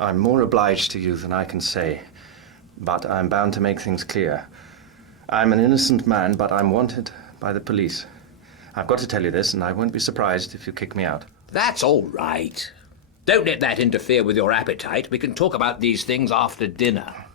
I'm more obliged to you than I can say, but I'm bound to make things clear. I'm an innocent man, but I'm wanted by the police. I've got to tell you this, and I won't be surprised if you kick me out. That's all right. Don't let that interfere with your appetite. We can talk about these things after dinner.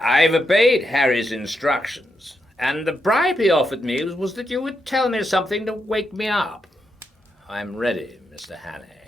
I've obeyed Harry's instructions, and the bribe he offered me was that you would tell me something to wake me up. I'm ready, Mr. Hannay.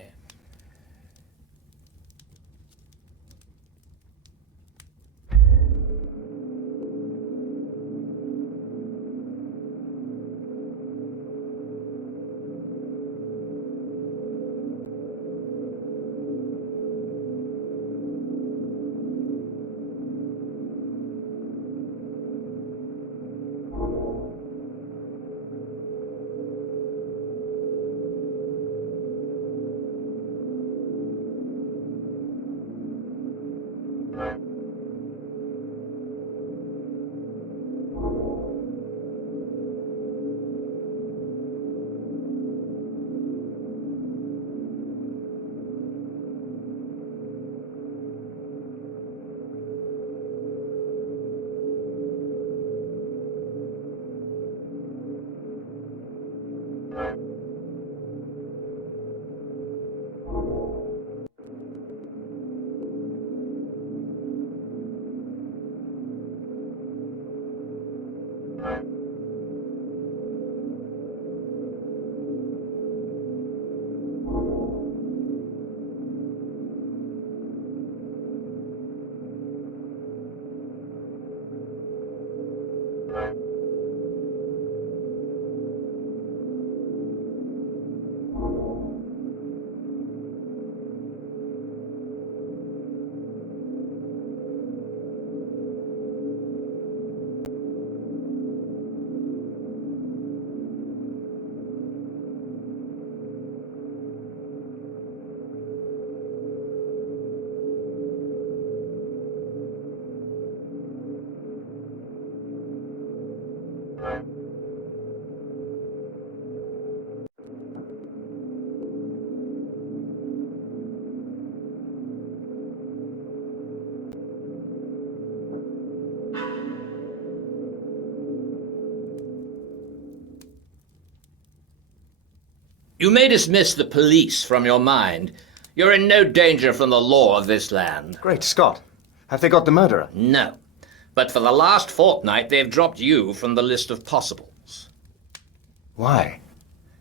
You may dismiss the police from your mind. You're in no danger from the law of this land. Great Scott. Have they got the murderer? No. But for the last fortnight, they've dropped you from the list of possibles. Why?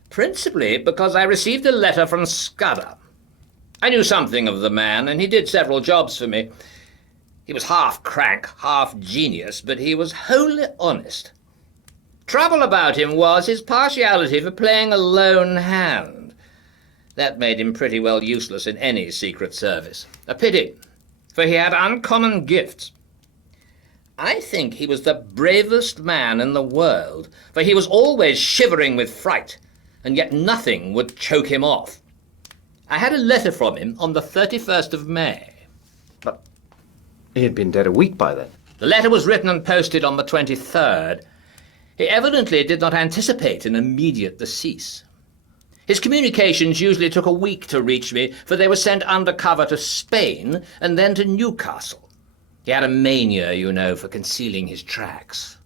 Principally because I received a letter from Scudder. I knew something of the man, and he did several jobs for me. He was half crank, half genius, but he was wholly honest. Trouble about him was his partiality for playing a lone hand. That made him pretty well useless in any secret service. A pity, for he had uncommon gifts. I think he was the bravest man in the world, for he was always shivering with fright, and yet nothing would choke him off. I had a letter from him on the 31st of May. But he had been dead a week by then. The letter was written and posted on the 23rd. He evidently did not anticipate an immediate decease. His communications usually took a week to reach me, for they were sent undercover to Spain and then to Newcastle. He had a mania, you know, for concealing his tracks.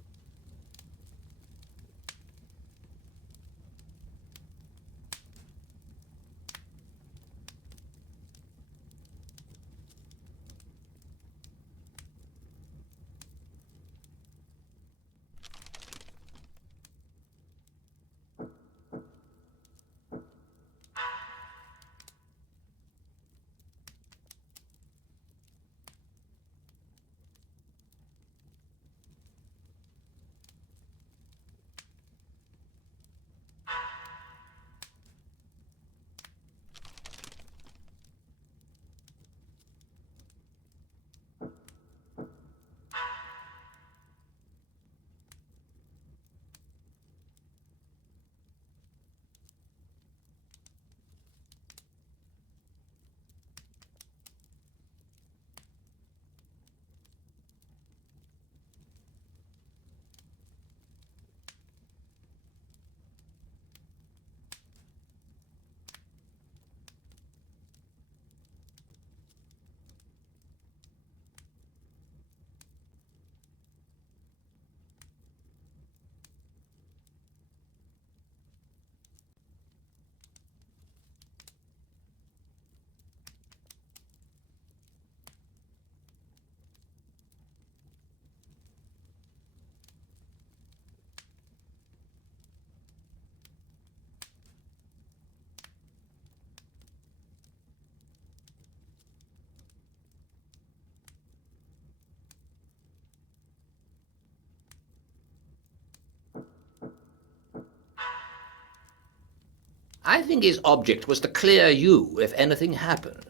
I think his object was to clear you if anything happened.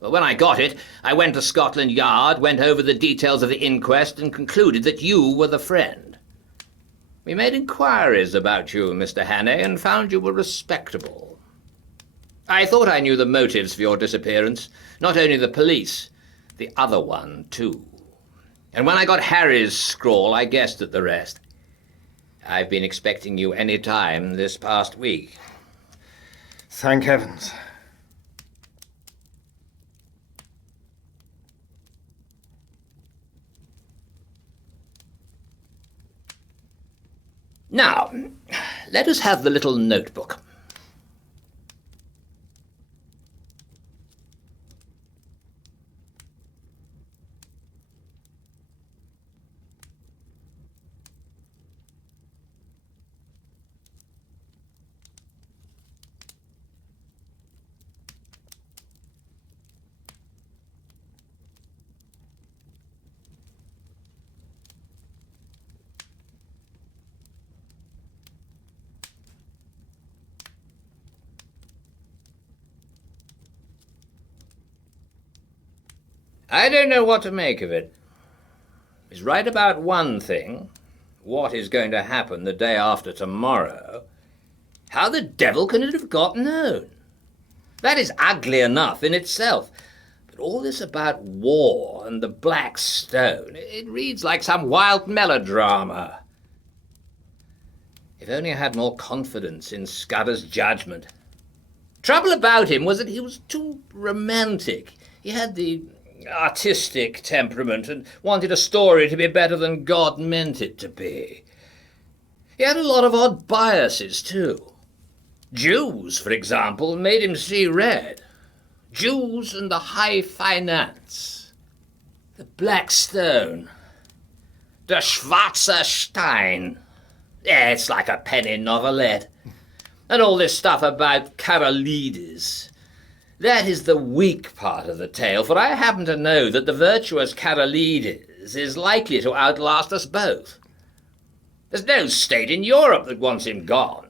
Well, when I got it, I went to Scotland Yard, went over the details of the inquest, and concluded that you were the friend. We made inquiries about you, Mr. Hannay, and found you were respectable. I thought I knew the motives for your disappearance, not only the police, the other one, too. And when I got Harry's scrawl, I guessed at the rest. I've been expecting you any time this past week. Thank heavens. Now, let us have the little notebook. I don't know what to make of it. He's right about one thing. What is going to happen the day after tomorrow? How the devil can it have got known? That is ugly enough in itself. But all this about war and the Black Stone, it reads like some wild melodrama. If only I had more confidence in Scudder's judgment. Trouble about him was that he was too romantic. He had the artistic temperament and wanted a story to be better than God meant it to be. He had a lot of odd biases, too. Jews, for example, made him see red. Jews and the high finance. The Black Stone. Der Schwarze Stein. Yeah, it's like a penny novelette. And all this stuff about Karolides. That is the weak part of the tale, for I happen to know that the virtuous Karolides is likely to outlast us both. There's no state in Europe that wants him gone.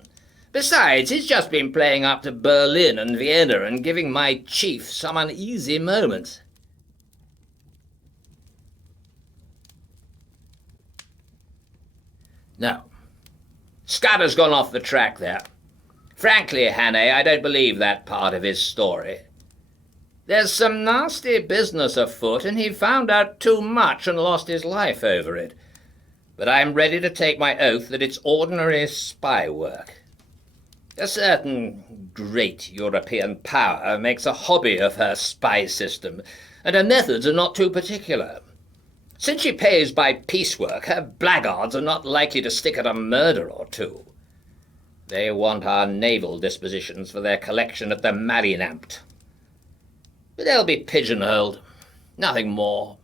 Besides, he's just been playing up to Berlin and Vienna and giving my chief some uneasy moments. No. Scudder's gone off the track there. Frankly, Hannay, I don't believe that part of his story. There's some nasty business afoot, and he found out too much and lost his life over it. But I'm ready to take my oath that it's ordinary spy work. A certain great European power makes a hobby of her spy system, and her methods are not too particular. Since she pays by piecework, her blackguards are not likely to stick at a murder or two. They want our naval dispositions for their collection at the Marineamt. But they'll be pigeonholed. Nothing more.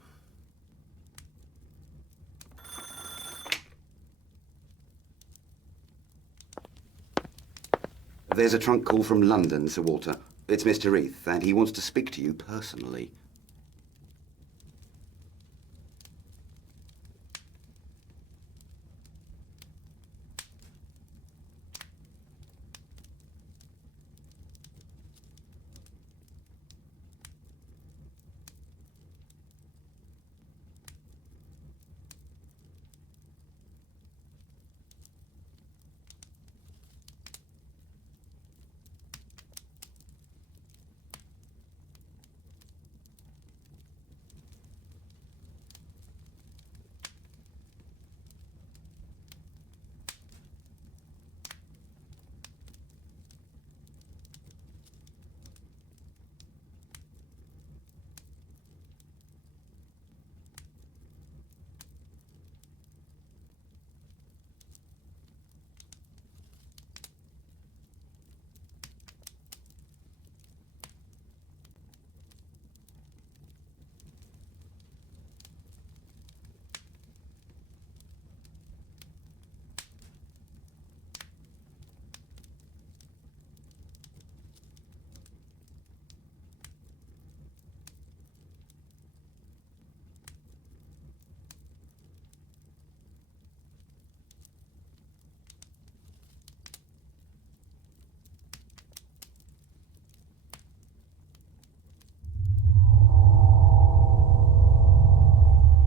There's a trunk call from London, Sir Walter. It's Mr. Reith, and he wants to speak to you personally.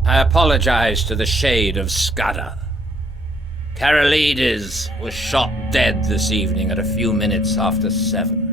I apologize to the shade of Scudder. Karolides was shot dead this evening at a few minutes after 7.